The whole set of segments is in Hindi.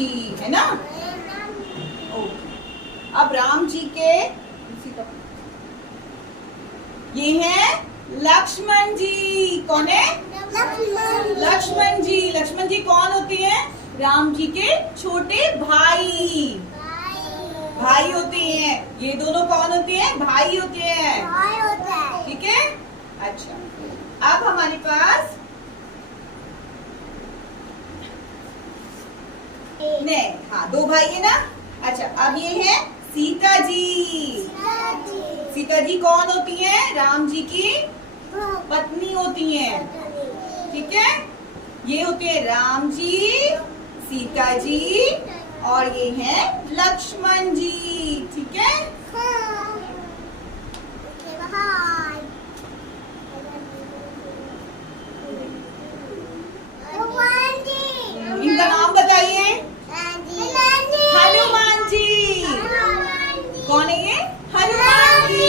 जी, है ना। ओके, अब राम जी के ये हैं लक्ष्मण जी। कौन है? लक्ष्मण जी। लक्ष्मण जी कौन होते हैं? राम जी के छोटे भाई भाई होते हैं। ये दोनों कौन होते हैं? भाई होते हैं। ठीक है। अच्छा, अब हमारे पास नहीं, हाँ, दो भाई है ना। अच्छा, अब ये है सीता जी। सीता जी कौन होती हैं? राम जी की पत्नी होती हैं। ठीक है, ये होते हैं राम जी, सीता जी, और ये हैं लक्ष्मण जी। ठीक है। इनका नाम बताइए। हनुमान जी। कौन है ये? हनुमान जी।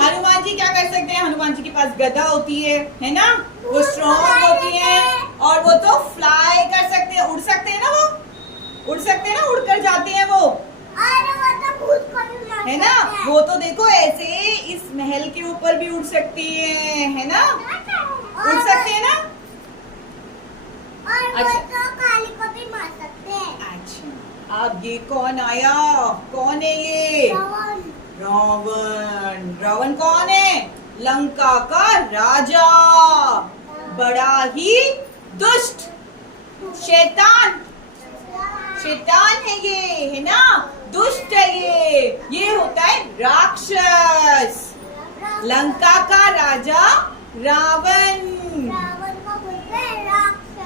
हनुमान जी क्या कर सकते हैं? हनुमान जी के पास गदा होती है ना। वो स्ट्रॉन्ग होती है और वो तो फ्लाई कर सकते हैं, उड़ सकते हैं ना। वो उड़ सकते हैं ना, उड़कर जाते हैं वो, है ना। वो तो देखो ऐसे इस महल के ऊपर भी उड़ सकती है ना। उड़ सकते हैं ना। अच्छा, तो काली को भी मार सकते हैं। अच्छा, अब ये कौन आया? कौन है ये? रावण। रावण कौन है? लंका का राजा, बड़ा ही दुष्ट शैतान है ये, है ना। दुष्ट है ये होता है राक्षस। लंका का राजा रावण।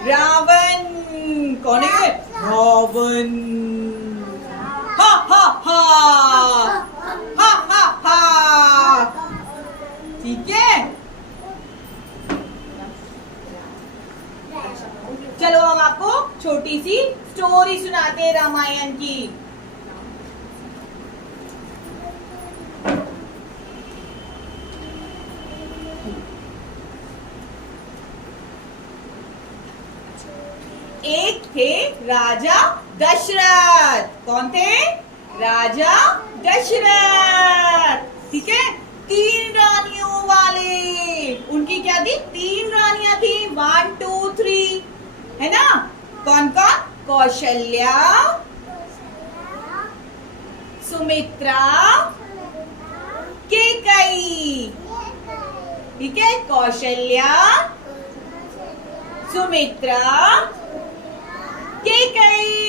रावण कौन है? रावण। हा हा हा, हा हा हा। ठीक है, चलो हम आपको छोटी सी स्टोरी सुनाते हैं रामायण की। एक थे राजा दशरथ। कौन थे? राजा दशरथ। ठीक है, 3 रानियों वाले। उनकी क्या थी? 3 रानियां थी। 1 2 3, है ना। कौन कौन? कौशल्या, सुमित्रा, कैकेयी। ठीक है, कौशल्या, सुमित्रा, कैकेयी।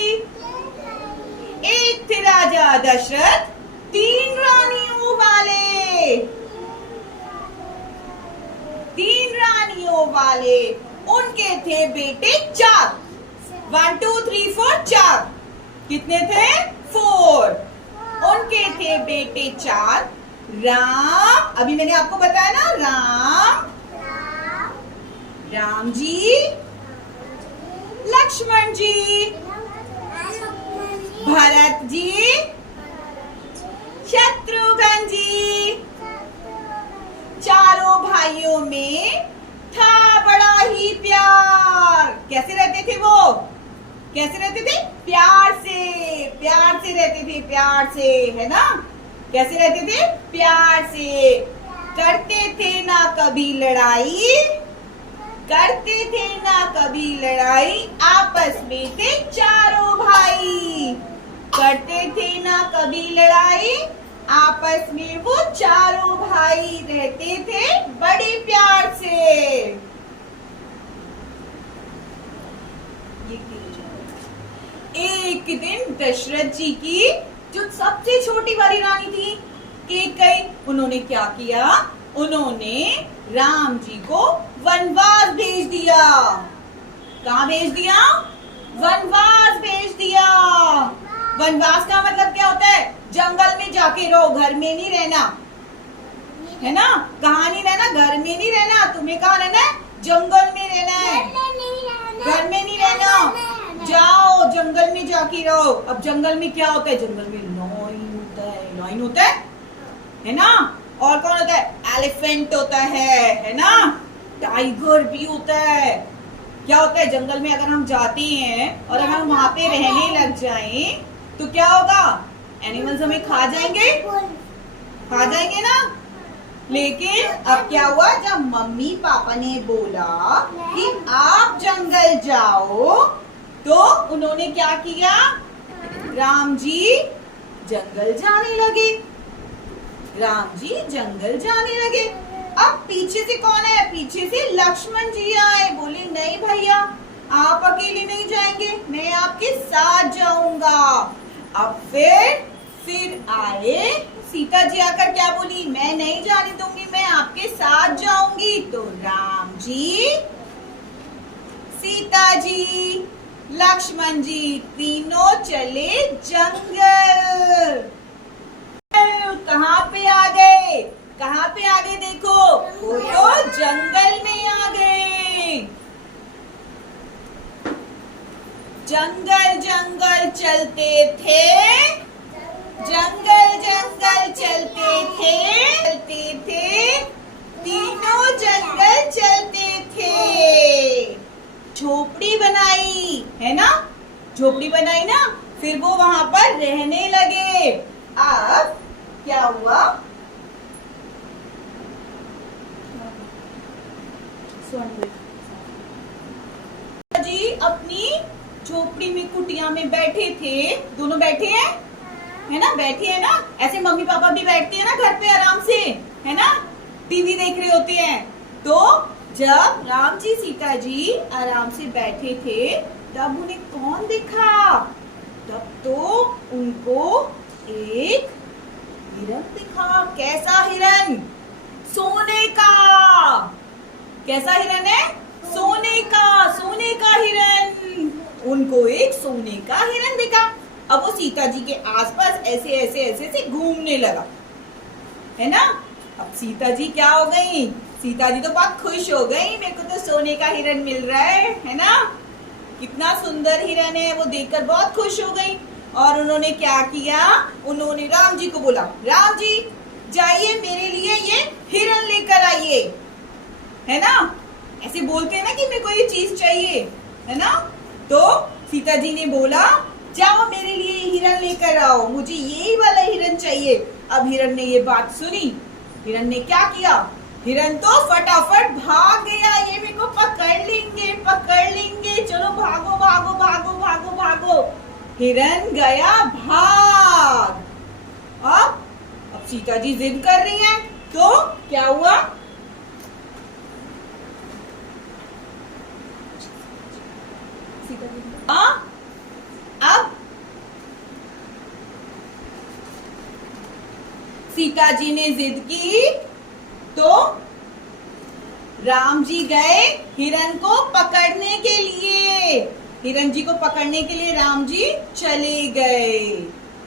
एक थे राजा दशरथ 3 रानियों वाले। 3 रानियों वाले। उनके थे बेटे 4। 1 2 3 4, 4। कितने थे? 4। उनके थे बेटे 4। राम, अभी मैंने आपको बताया ना, राम जी, लक्ष्मण जी, भरत जी, शत्रुघ्न जी। चारों भाइयों में था बड़ा ही प्यार। कैसे रहते थे वो? कैसे रहते थे? प्यार से रहते थे, प्यार से, है ना। कैसे रहते थे? प्यार से। करते थे ना कभी लड़ाई, करते थे ना कभी लड़ाई। आपस में थे चारों भाई। करते थे ना कभी लड़ाई, आपस में वो चारों भाई रहते थे बड़े प्यार से। एक दिन दशरथ जी की जो सबसे छोटी वाली रानी थी कैकेयी, उन्होंने क्या किया? उन्होंने राम जी को वनवास भेज दिया। कहाँ भेज दिया? वनवास भेज दिया। वनवास का मतलब क्या होता है? जंगल में जाके रहो, घर में नहीं रहना, है ना। कहाँ नहीं रहना? घर में नहीं रहना। तुम्हें कहाँ रहना है? जंगल में रहना है, घर में नहीं रहना। जाओ जंगल में जाके रहो। अब जंगल में क्या होता है? जंगल में लायन होता है, लायन होता है ना। और कौन होता है? एलिफेंट होता है ना। टाइगर भी होता है, क्या होता है जंगल में अगर हम जाते हैं और अगर हम वहां पे रहने लग जाएं तो क्या होगा? एनिमल्स हमें खा जाएंगे ना। लेकिन अब क्या हुआ, जब मम्मी पापा ने बोला कि आप जंगल जाओ तो उन्होंने क्या किया? राम जी जंगल जाने लगे। अब पीछे से कौन है? पीछे से लक्ष्मण जी आए। बोले नहीं भैया, आप अकेले नहीं जाएंगे, मैं आपके साथ जाऊंगा। अब फिर आए सीता जी, आकर क्या बोली? मैं नहीं जाने दूंगी, मैं आपके साथ जाऊंगी। तो राम जी, सीता जी, लक्ष्मण जी तीनों चले जंगल। कहाँ पे आ गए? देखो, वो तो जंगल में आ गए। जंगल चलते थे, तीनों जंगल चलते थे। झोपड़ी बनाई है ना, फिर वो वहां पर रहने लगे। अब क्या हुआ? जी अपनी झोपड़ी में, कुटिया में बैठे थे। दोनों बैठे हैं, है ना? ऐसे मम्मी पापा भी बैठते हैं ना घर पे आराम से, है ना? टीवी देख रहे होते हैं। तो जब राम जी सीता जी आराम से बैठे थे तब उन्हें कौन दिखा? तब तो उनको एक हिरन दिखा। कैसा हिरन? सोने का। कैसा हिरन है? सोने का हिरन। उनको एक सोने का हिरन दिखा। अब वो सीता जी के आसपास ऐसे घूमने लगा, है ना? अब सीता जी क्या हो गई? सीता जी तो बहुत खुश हो गई, मेरे को तो सोने का हिरन मिल रहा है ना? कितना सुंदर हिरन है, वो देखकर बहुत खुश हो गई। और उन्होंने क्या किया? उन्होंने राम जी को बोला, राम जी जाइए मेरे लिए ये हिरन लेकर आइए, है ना? ऐसे बोलते हैं ना कि मेरे को ये चीज चाहिए, है ना? तो सीता जी ने बोला जाओ मेरे लिए हिरन लेकर आओ, मुझे यही वाला हिरन चाहिए। अब हिरन ने ये बात सुनी। हिरन ने क्या किया? हिरन तो फटाफट भाग गया। ये मेरे को पकड़ लेंगे, चलो भागो। हिरन गया भाग। अब सीता जी जिद कर रही हैं, तो क्या हुआ? अब सीता जी ने जिद की तो राम जी गए हिरन को पकड़ने के लिए। हिरन जी को पकड़ने के लिए राम जी चले गए।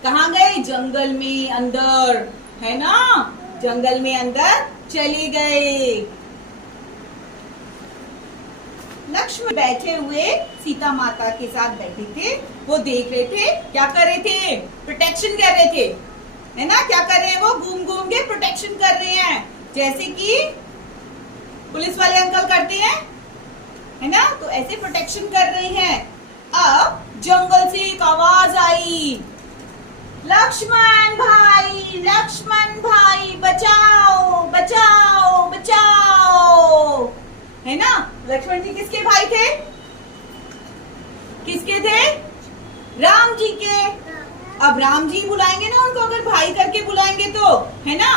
कहाँ गए? जंगल में अंदर, है ना? जंगल में अंदर चले गए। लक्ष्मण बैठे हुए सीता माता के साथ बैठे थे। वो देख रहे थे, क्या कर रहे थे? प्रोटेक्शन कर रहे थे, है ना? क्या कर रहे हैं? वो घूम के प्रोटेक्शन कर रहे हैं, जैसे कि पुलिस वाले अंकल करते हैं, है ना? तो ऐसे प्रोटेक्शन कर रहे हैं। अब जंगल से एक आवाज आई, लक्ष्मण भाई बचाओ, है ना? लक्ष्मण जी किसके भाई थे? राम जी के। अब राम जी बुलाएंगे ना उनको, अगर भाई करके बुलाएंगे तो, है ना?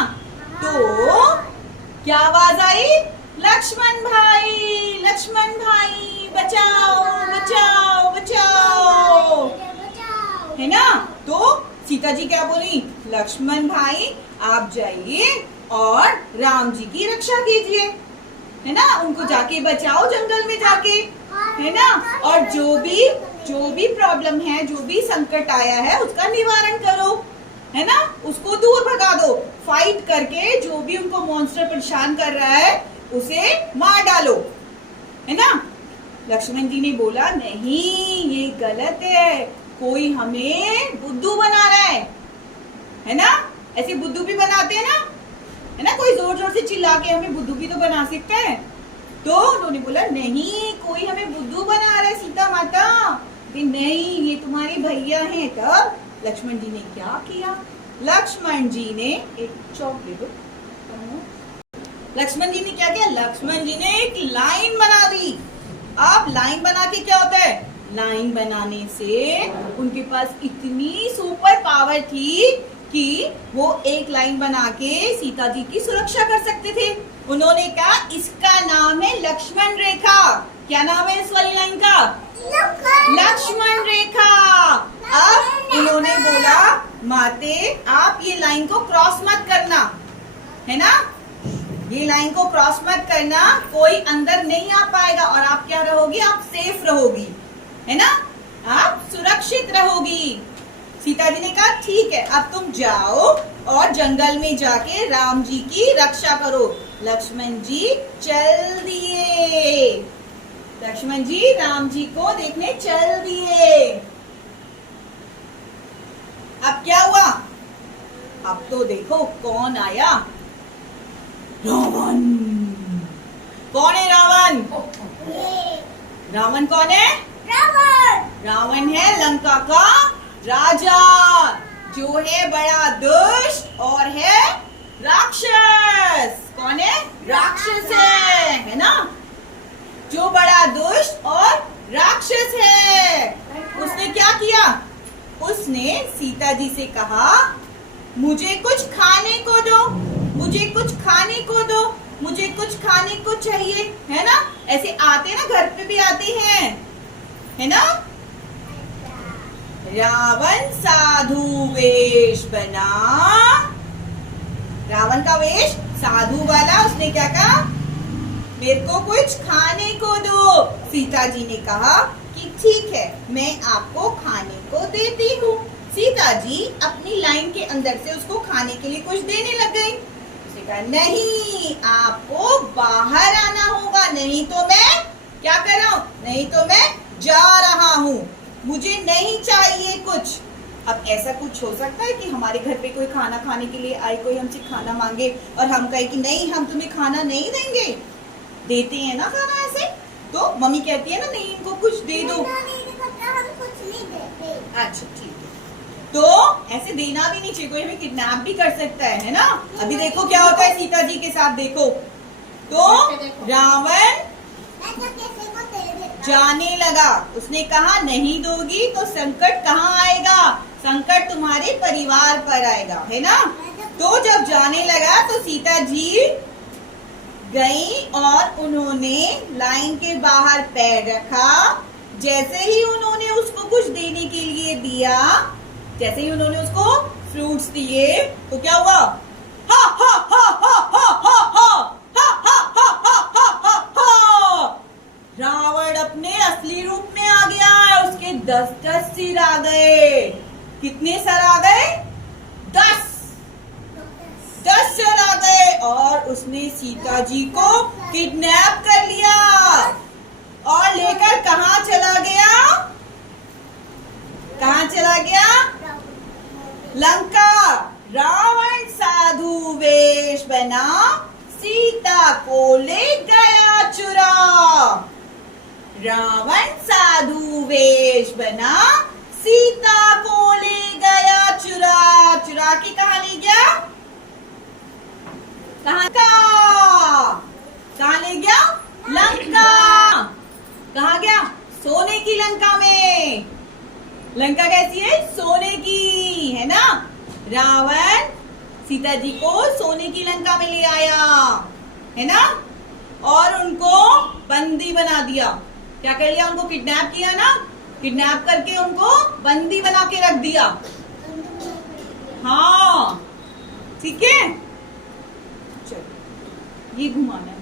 तो क्या आवाज आई? लक्ष्मण भाई बचाओ, है ना? तो सीता जी क्या बोली? लक्ष्मण भाई आप जाइए और राम जी की रक्षा कीजिए, है ना? उनको जाके बचाओ जंगल में जाके, है ना? और जो भी प्रॉब्लम है, जो भी संकट आया है उसका निवारण करो, है ना? उसको दूर भगा दो। फाइट करके जो भी उनको मॉन्स्टर परेशान कर रहा है उसे मार डालो, है ना? लक्ष्मण जी ने बोला नहीं, ये गलत है, कोई हमें बुद्धू बना रहा है ना? ऐसे बुद्धू भी बनाते हैं ना, है ना? कोई जोर जोर से चिल्ला के हमें बुद्धू भी तो बना सकता है। तो उन्होंने बोला नहीं, कोई हमें बुद्धू बना रहा है सीता माता। नहीं, ये तुम्हारे भैया हैं। तब लक्ष्मण जी ने क्या किया? लक्ष्मण जी ने एक चौक दे दो। लक्ष्मण जी ने क्या किया? लक्ष्मण जी ने एक लाइन बना दी। अब लाइन बना के क्या होता है? लाइन बनाने से उनके पास इतनी सुपर पावर थी कि वो एक लाइन बना के सीता जी की सुरक्षा कर सकते थे। उन्होंने कहा इसका नाम है लक्ष्मण रेखा। क्या नाम है इस वाली लाइन का? लक्ष्मण रेखा। अब उन्होंने बोला माते आप ये लाइन को क्रॉस मत करना, है ना, ये लाइन को क्रॉस मत करना, कोई अंदर नहीं आ पाएगा और आप क्या रहोगी? आप सेफ रहोगी, है ना, आप सुरक्षित रहोगी। सीता जी ने कहा ठीक है, अब तुम जाओ और जंगल में जाके राम जी की रक्षा करो। लक्ष्मण जी चल दिए। लक्ष्मण जी राम जी को देखने चल दिए। अब क्या हुआ? अब तो देखो कौन आया? रावण। कौन है रावण? रावण कौन है? रावण है लंका का राजा, जो है बड़ा दुष्ट और है राक्षस। कौन है? राक्षस है ना, जो बड़ा दुष्ट और राक्षस है। उसने क्या किया? उसने सीता जी से कहा मुझे कुछ खाने को दो, मुझे कुछ खाने को दो, मुझे कुछ खाने को चाहिए, है ना। ऐसे आते ना, घर पे भी आते हैं, है ना। रावण साधु वेश बना। रावण का वेश साधु वाला। उसने क्या कहा? मेरे को कुछ खाने को दो। सीता जी ने कहा कि ठीक है, मैं आपको खाने को देती हूँ। सीता जी अपनी लाइन के अंदर से उसको खाने के लिए कुछ देने लग गई। उसने कहा नहीं, आपको बाहर आना होगा, नहीं तो मैं क्या कर रहा हूँ? नहीं तो मैं जा रहा हूँ, मुझे नहीं चाहिए कुछ। अब ऐसा कुछ हो सकता है कि हमारे घर पे कोई खाना खाने के लिए आए, कोई हमसे खाना मांगे और हम कहे कि नहीं, हम तुम्हें खाना नहीं देंगे। देते हैं ना खाना ऐसे, तो मम्मी कहती है ना नहीं, इनको कुछ दे दो। अच्छा ठीक है, तो ऐसे देना भी नहीं चाहिए, कोई हमें किडनैप भी कर सकता है ना। अभी देखो क्या होता है सीता जी के साथ। देखो तो रावण जाने लगा। उसने कहा नहीं दोगी तो संकट कहाँ आएगा? संकट तुम्हारे परिवार पर आएगा, है ना। तो जब जाने लगा तो सीता जी गई और उन्होंने लाइन के बाहर पैर रखा। जैसे ही उन्होंने उसको कुछ देने के लिए दिया, जैसे ही उन्होंने उसको फ्रूट्स दिए, तो क्या हुआ? हा हा हा हा हा हा हा हा हा हा हा हा हा। रावण अपने असली रूप में आ गया। उसके 10 सिर आ गए। कितने सर आ गए? 10 सिर आ गए। और उसने सीता जी को किडनैप कर लिया और लेकर कहाँ चला गया? कहाँ चला गया? लंका। रावण साधु वेश बना, सीता को ले गया चुरा। रावण साधु वेश बना, सीता को ले गया चुरा। चुरा के कहाँ ले गया? कहाँ ले गया? लंका। कहाँ गया? सोने की लंका में। लंका कैसी है? सोने की, है ना। रावण सीता जी को सोने की लंका में ले आया, है ना, और उनको बंदी बना दिया। क्या कर लिया? उनको किडनैप किया ना, किडनैप करके उनको बंदी बना के रख दिया। हाँ ठीक है, चलो ये घुमाना है।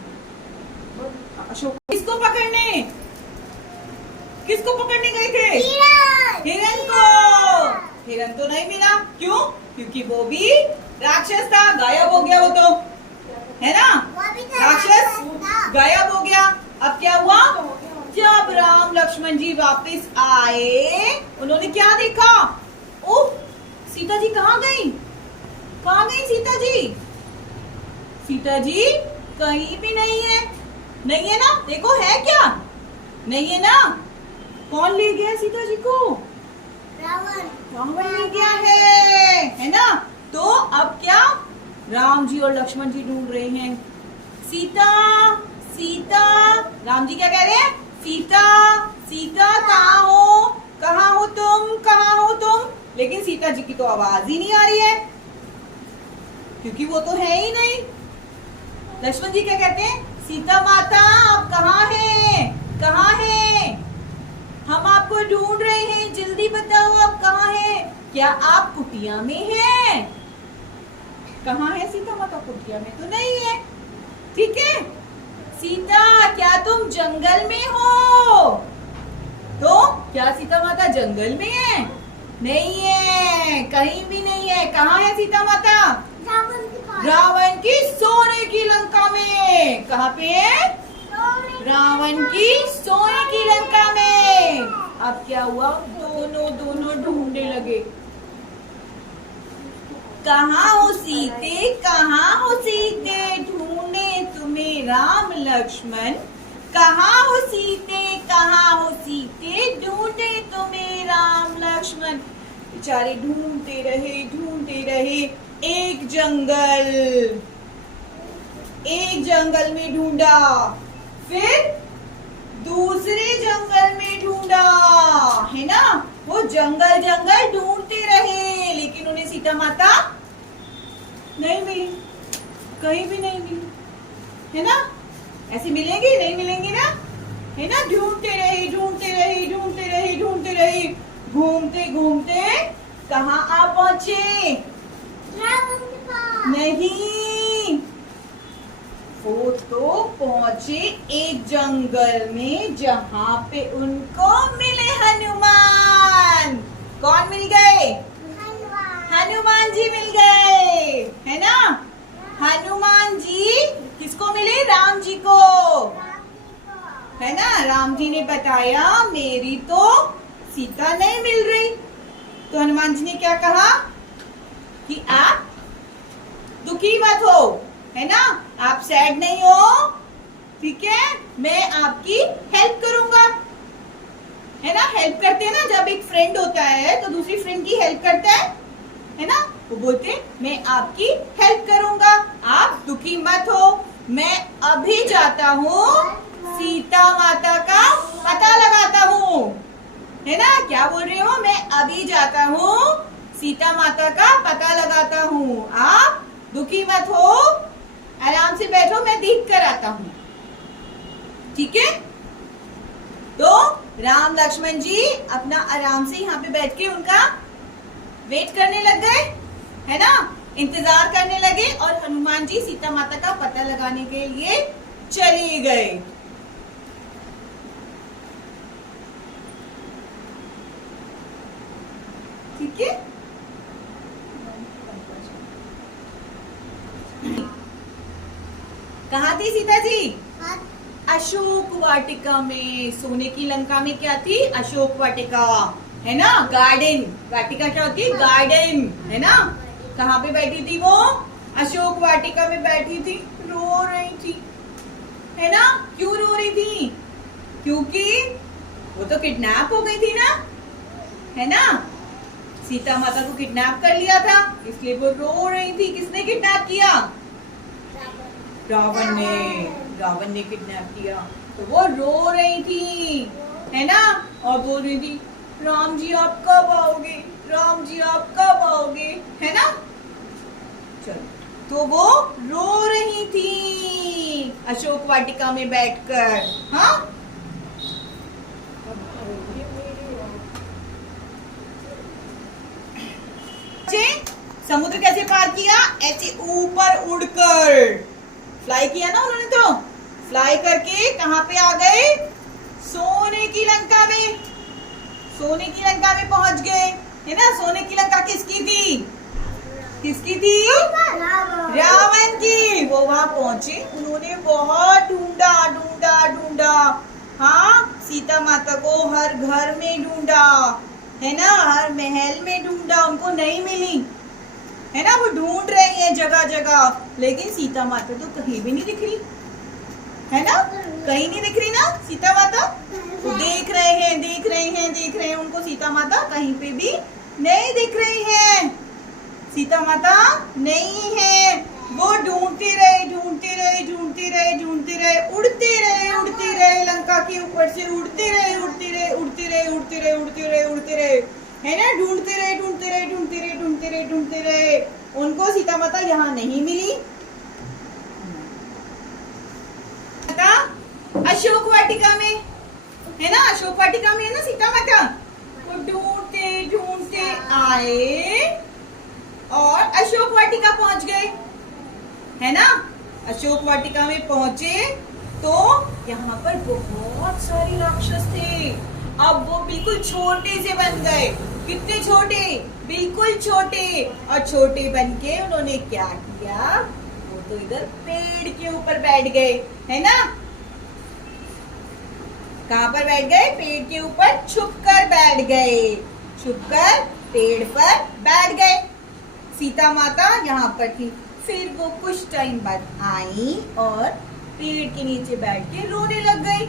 अशोक किसको पकड़ने गए थे? हिरन को। हिरन तो नहीं मिला। क्यों? क्योंकि वो भी राक्षस था, गायब हो गया वो तो, है ना। राक्षस गायब हो गया। अब क्या हुआ? जब राम लक्ष्मण जी वापस आए, उन्होंने क्या देखा? ओह, सीता जी कहाँ गई? कहाँ गई सीता जी? सीता जी कहीं भी नहीं है। नहीं है ना। देखो है क्या? नहीं है ना? कौन ले गया सीता जी को? रावण। रावण ले गया है ना? तो अब क्या, राम जी और लक्ष्मण जी ढूंढ रहे हैं सीता, सीता। राम जी क्या कह रहे हैं? सीता, सीता कहाँ हो, कहाँ हो तुम, कहाँ हो तुम? लेकिन सीता जी की तो आवाज ही नहीं आ रही है, क्योंकि वो तो है ही नहीं। लक्ष्मण जी क्या कहते हैं? सीता माता आप कहाँ हैं, कहाँ हैं? हम आपको ढूंढ रहे हैं, जल्दी बताओ आप कहाँ हैं? क्या आप कुटिया में हैं? कहाँ है सीता माता? कुटिया में तो नहीं है, ठीक है। सीता क्या तुम जंगल में हो? तो क्या सीता माता जंगल में है? नहीं है, कहीं भी नहीं है। कहाँ है सीता माता? रावण के पास। रावण की सोने की लंका में। कहाँ पे है? रावण की सोने की लंका में। अब क्या हुआ? दोनों ढूंढने लगे। कहाँ हो सीते, कहाँ हो सीते, ढूंढे तुम्हें राम लक्ष्मण। कहाँ हो सीते, कहाँ हो सीते, ढूंढे तुम्हें राम लक्ष्मण। बेचारे ढूंढते रहे। एक जंगल में ढूंढा, फिर दूसरे जंगल में ढूंढा, है ना? वो जंगल ढूंढते रहे, लेकिन उन्हें सीता माता नहीं मिली, कहीं भी नहीं मिली, है ना? ऐसे मिलेंगे नहीं मिलेंगे ना, है ना? ढूंढते रहे, घूमते कहाँ आ पहुंचे? रावण के पास। नहीं, वो तो पहुंचे एक जंगल में, जहाँ पे उनको मिले हनुमान। कौन मिल गए? हनुमान जी मिल गए, है ना? हनुमान जी किसको मिले? राम जी को, है ना? राम जी ने बताया मेरी तो सीता नहीं मिल रही। तो हनुमान जी ने क्या कहा कि आप दुखी मत हो, है ना? आप सैड नहीं हो, ठीक है? मैं आपकी हेल्प करूंगा, है ना? हेल्प करते हैं ना, जब एक फ्रेंड होता है तो दूसरी फ्रेंड की हेल्प करता है ना? वो बोलते मैं आपकी हेल्प करूंगा, आप दुखी मत हो। मैं अभी जाता हूँ सीता माता का पता लगाता हूँ, है ना? क्या बोल रहे हो? मैं अभी जाता हूँ सीता माता का पता लगाता हूँ, आप दुखी मत हो, आराम से बैठो, मैं देख कर आता हूँ, ठीक है? तो राम लक्ष्मण जी अपना आराम से यहाँ पे बैठ के उनका वेट करने लग गए, है ना? इंतजार करने लगे, और हनुमान जी सीता माता का पता लगाने के लिए चले गए। ठीक है? कहाँ थी सीता जी? अशोक वाटिका में। सोने की लंका में क्या थी? अशोक वाटिका, है ना? गार्डन। वाटिका क्या होती है? गार्डन, है ना? कहाँ पे बैठी थी वो? अशोक वाटिका में बैठी थी, रो रही थी, है ना? क्यों रो रही थी? क्योंकि वो तो किडनैप हो गई थी ना, है ना? सीता माता को किडनैप कर लिया था, इसलिए वो रो रही थी। किसने किडनैप किया? रावण ने किडनैप किया, तो वो रो रही थी, है ना? और बोल रही थी राम जी आप कब आओगे, राम जी आप कब आओगे, है ना? चलो, तो वो रो रही थी अशोक वाटिका में बैठकर। हाँ, समुद्र कैसे पार किया? ऐसे ऊपर उड़कर फ्लाई किया ना उन्होंने। तो फ्लाई करके कहाँ पे आ गए? सोने की लंका में। सोने की लंका में पहुंच गए, है ना? सोने की लंका किसकी थी? किसकी थी? रावण की। वो वहां पहुंचे, उन्होंने बहुत ढूंढा। हाँ, सीता माता को हर घर में ढूंढा, है ना? हर महल में ढूंढा, उनको नहीं मिली, है ना? वो ढूंढ रही है जगह जगह, लेकिन सीता माता तो कहीं भी नहीं दिख रही, है ना? कहीं नहीं दिख रही ना सीता माता? देख रहे हैं, देख रहे हैं, देख रहे हैं, उनको सीता माता कहीं पे भी नहीं दिख रही है। सीता माता नहीं है। वो ढूंढते रहे, ढूंढते रहे, ढूंढते रहे, ढूंढते रहे, उड़ते रहे, उड़ते रहे, लंका के ऊपर से उड़ते रहे, उड़ते रहे, उड़ते रहे, उड़ते रहे, उड़ते रहे, उड़ते रहे, है ना? ढूंढते रहे, ढूंढते रहे, ढूंढते रहे, ढूंढते रहे, ढूंढते रहे। उनको सीता माता यहाँ नहीं मिली। अशोक वाटिका में है ना? अशोक वाटिका में है ना सीता माता? वो ढूंढते ढूंढते आए और अशोक वाटिका पहुंच गए, है ना? अशोक वाटिका में पहुंचे तो यहाँ पर बहुत सारे राक्षस थे। अब वो बिल्कुल छोटे से बन गए। कितने छोटे? बिल्कुल छोटे। और छोटे बन के उन्होंने क्या किया? वो तो इधर पेड़ के ऊपर बैठ गए, है ना? कहाँ पर बैठ गए? पेड़ के ऊपर छुपकर बैठ गए। छुपकर पेड़ पर बैठ गए। सीता माता यहाँ पर थी। फिर वो कुछ टाइम बाद आई और पेड़ के नीचे बैठ के रोने लग गई।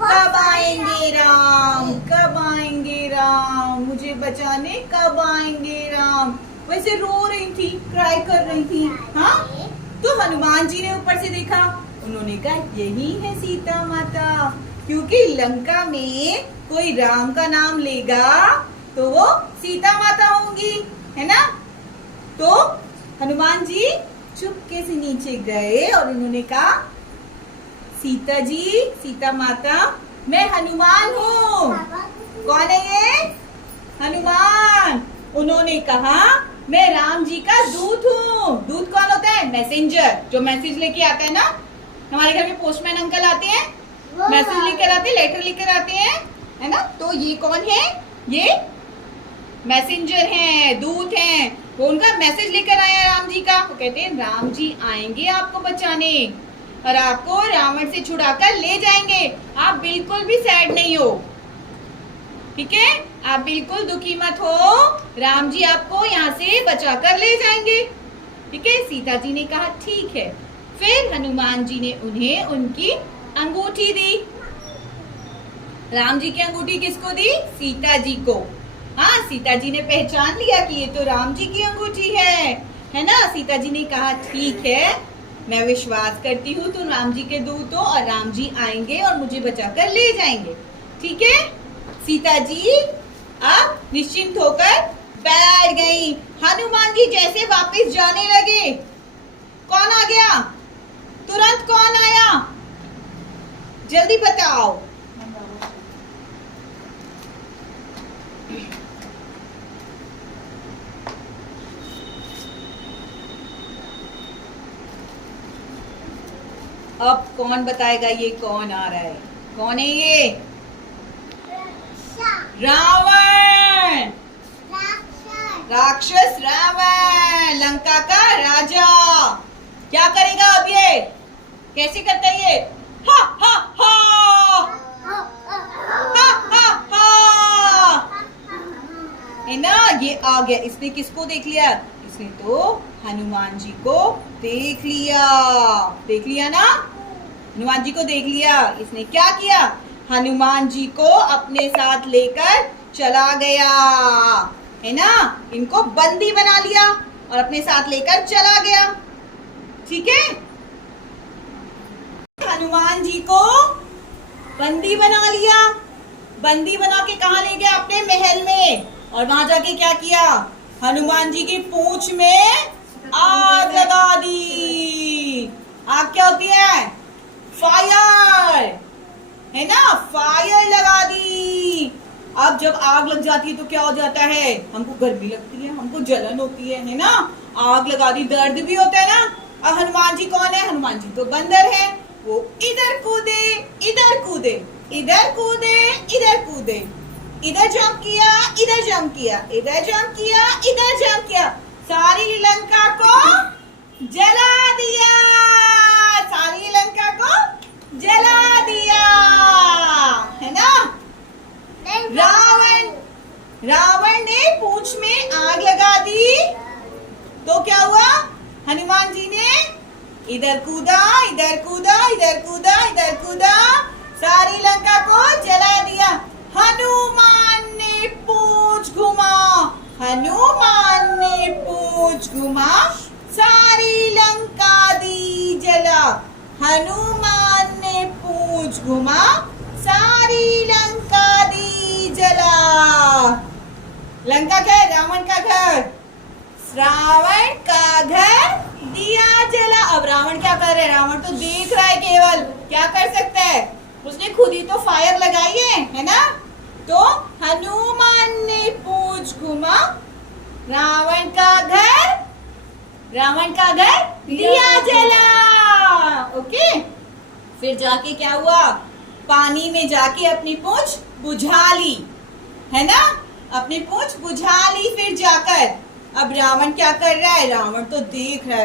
कब आएंगे राम, कब आएंगे राम, मुझे बचाने कब आएंगे राम। वैसे रो रही थी, क्राई कर रही थी। हाँ, तो हनुमान जी ने ऊपर से देखा। उन्होंने कहा यही है सीता माता, क्योंकि लंका में कोई राम का नाम लेगा तो वो सीता माता होंगी, है ना? तो हनुमान जी चुपके से नीचे गए और उन्होंने कहा सीता जी, सीता माता, मैं हनुमान हूँ। कौन है ये? हनुमान। उन्होंने कहा मैं राम जी का दूत हूँ। दूत कौन होता है? मैसेंजर, जो मैसेज लेके आता है ना। हमारे घर में पोस्टमैन अंकल आते हैं, मैसेज लेकर आते हैं, लेटर लेकर आते हैं, है ना? तो ये कौन है? ये मैसेंजर हैं, दूत हैं। वो उनका मैसेज लेकर आया राम जी का। वो कहते हैं राम जी आएंगे आपको बचाने और आपको रावण से छुड़ाकर ले जाएंगे। आप बिल्कुल भी सैड नहीं हो, ठीक है? आप बिल्कुल दुखी मत हो। राम जी आपको यहाँ से बचाकर ले जाएंगे, ठीक है? सीता जी ने कहा ठीक है। फिर हनुमान जी ने उन्हें उनकी अंगूठी दी। राम जी की अंगूठी किसको दी? सीता जी को। हाँ, सीता जी ने पहचान लिया कि ये तो राम जी की अंगूठी है ना? सीता जी ने कहा ठीक है, मैं विश्वास करती हूँ तुम राम जी के दूत हो और राम जी आएंगे और मुझे बचाकर ले जाएंगे, ठीक है? सीता जी अब निश्चिंत होकर बैठ गई। हनुमान जी जैसे वापस जाने लगे, कौन आ गया? तुरंत कौन आया? जल्दी बताओ। अब कौन बताएगा ये कौन आ रहा है? कौन है ये? रावण। राक्षस रावण, लंका का राजा। क्या करेगा अब ये? कैसे करता है ये? हा हा हा हा हा हा, है ना? ये आ गया। इसने किसको देख लिया? इसने तो हनुमान जी को देख लिया। देख लिया ना? हनुमान जी को देख लिया। इसने क्या किया? हनुमान जी को अपने साथ लेकर चला गया, है ना? इनको बंदी बना लिया और अपने साथ लेकर चला गया, ठीक है? हनुमान जी को बंदी बना लिया। बंदी बना के कहा ले गया? अपने महल में। और वहां जाके क्या किया? हनुमान जी की पूंछ में आग लगा दी। आग क्या होती है? फायर, है ना? फायर लगा दी। अब जब आग लग जाती है तो क्या हो जाता है? हमको गर्मी लगती है, हमको जलन होती है ना? आग लगा दी, दर्द भी होता है ना? अब हनुमान जी कौन है? हनुमान जी तो बंदर है। वो इधर कूदे, इधर कूदे, इधर कूदे, इधर कूदे, इधर जंप किया, इधर जंप किया, इधर जंप किया, इधर जंप किया, सारी लंका को जला दिया। सारी लंका को जला दिया, है ना? रावण ने पूंछ में आग लगा दी तो क्या हुआ? हनुमान जी ने इधर कूदा, इधर कूदा, इधर कूदा, इधर कूदा, सारी लंका को जला दिया। हनुमान ने पूंछ घुमा, हनुमान ने पूंछ घुमा, सारी लंका दी जला। हनुमान ने पूंछ घुमा, सारी लंका दी जला। लंका क्या है? रावण का घर। रावण का घर दिया जला। अब रावण क्या कर रहा है? रावण तो देख रहा है केवल, क्या कर सकता है? उसने खुद ही तो फायर लगाई है ना? तो हनुमान ने पूंछ घुमा, रावण का घर दिया जला। ओके, फिर जाके क्या हुआ? पानी में जाके अपनी पूंछ बुझा ली, है ना? अपनी पूंछ बुझा ली फिर जाकर। अब रावण क्या कर रहा है? रावण तो देख रहा है।